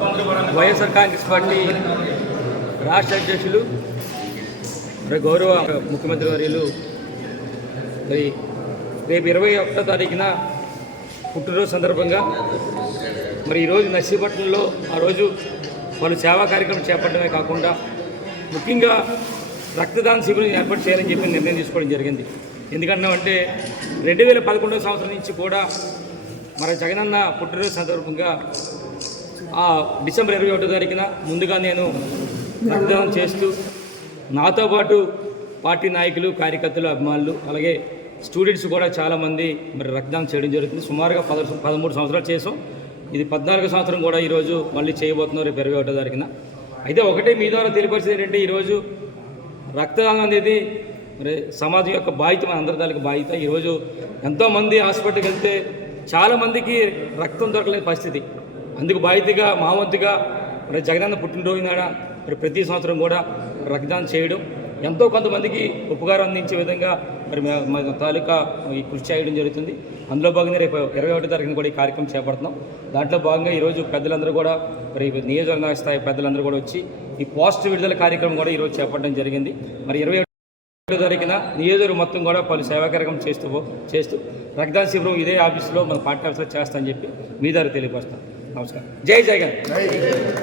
YSR Congress party రాష్ట్ర అధ్యక్షులు మరి గౌరవ ముఖ్యమంత్రి వర్యులు మరి రేపు ఇరవై ఒకటో తారీఖున పుట్టినరోజు సందర్భంగా మరి ఈరోజు నర్సీపట్నంలో ఆ రోజు వాళ్ళు సేవా కార్యక్రమం చేపట్టడమే కాకుండా ముఖ్యంగా రక్తదాన శిబిరం ఏర్పాటు చేయాలని చెప్పి నిర్ణయం తీసుకోవడం జరిగింది. ఎందుకంటే రెండు వేల పదకొండవ సంవత్సరం నుంచి కూడా మన జగనన్న పుట్టినరోజు సందర్భంగా డిసెంబర్ ఇరవై ఒకటో తారీఖున ముందుగా నేను రక్తదానం చేస్తూ నాతో పాటు పార్టీ నాయకులు కార్యకర్తలు అభిమానులు అలాగే స్టూడెంట్స్ కూడా చాలామంది మరి రక్తదానం చేయడం జరుగుతుంది. సుమారుగా పద పదమూడు సంవత్సరాలు చేసాం ఇది పద్నాలుగు సంవత్సరం కూడా ఈరోజు మళ్ళీ చేయబోతున్నారు రేపు ఇరవై ఒకటో తారీఖున. అయితే ఒకటే మీ ద్వారా తెలియపరిచేది ఏంటంటే ఈరోజు రక్తదానం అనేది మరి సమాజం యొక్క బాధ్యత మన అందరి దానికి బాధ్యత. ఈరోజు ఎంతోమంది హాస్పిటల్కి వెళ్తే చాలామందికి రక్తం దొరకలేని పరిస్థితి. అందుకు బాధ్యతగా మామూలుగా మరి జగనన్న పుట్టినరోజు నాడ మరి ప్రతి సంవత్సరం కూడా రక్తదానం చేయడం ఎంతో కొంతమందికి ఉపకారం అందించే విధంగా మరి మా- తాలూకా ఈ కృషి చేయడం జరుగుతుంది. అందులో భాగంగా రేపు ఇరవై ఒకటి తారీఖున కూడా ఈ కార్యక్రమం చేపడుతున్నాం. దాంట్లో భాగంగా ఈరోజు పెద్దలందరూ కూడా మరి నియోజకవర్గ స్థాయి పెద్దలందరూ కూడా వచ్చి ఈ పోస్ట్ విడుదల కార్యక్రమం కూడా ఈరోజు చేపట్టడం జరిగింది. మరి ఇరవై ఒకటో తారీఖున నియోజకవర్గం మొత్తం కూడా పలు సేవా కార్యక్రమం చేస్తూ చేస్తూ రక్తదాన శిబిరం ఇదే ఆఫీస్లో మన పార్టీ ఆఫీస్లో చెప్పి మీ ద్వారా తెలియపరుస్తాను नमस्कार। जय जय